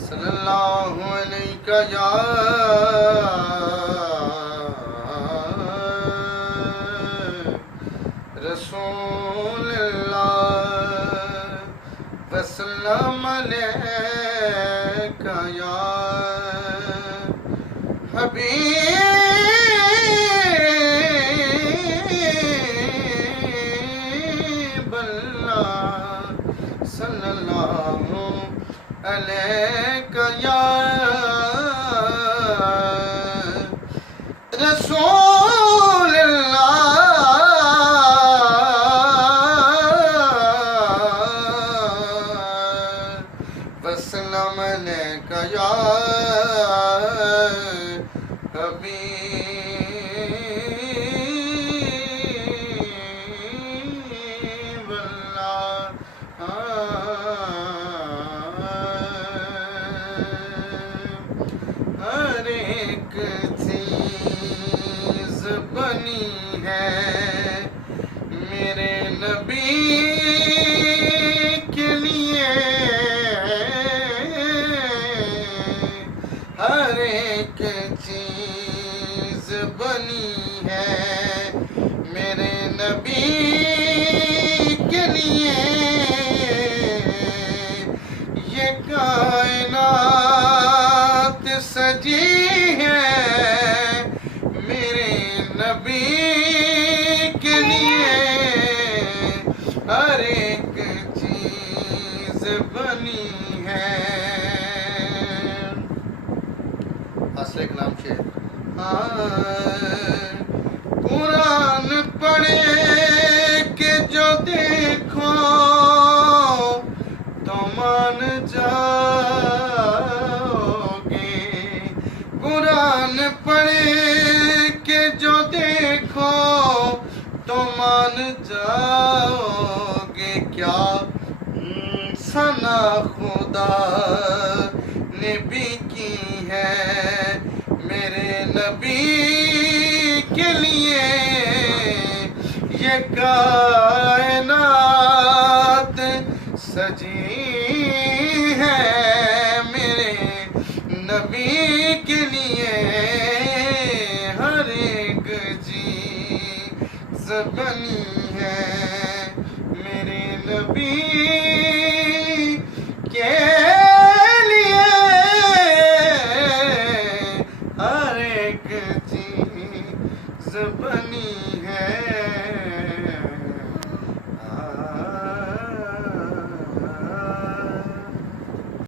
सल्लल्लाहु अलैका या रसूलल्लाह वसल्लम अलैका या हबीबल्लाह सल्लल्लाहु अलैका या रसूलल्लाह वसल्लम अलैका या हर एक चीज बनी है मेरे नबी के लिए, हर एक चीज बनी है मेरे नबी के लिए। ये कायनात सजी है मेरे नबी के लिए, हर एक चीज बनी है। असले कलाम शेर। कुरान पढ़े के जो देखो तो मान जाओगे, कुरान पढ़े के जो देखो तो मान जाओगे। क्या सना खुदा ने भी की है मेरे नबी के लिए। ये कायनात सजी है मेरे नबी के लिए, हर एक चीज़ बनी है मेरे नबी के लिए, हर एक चीज़ बनी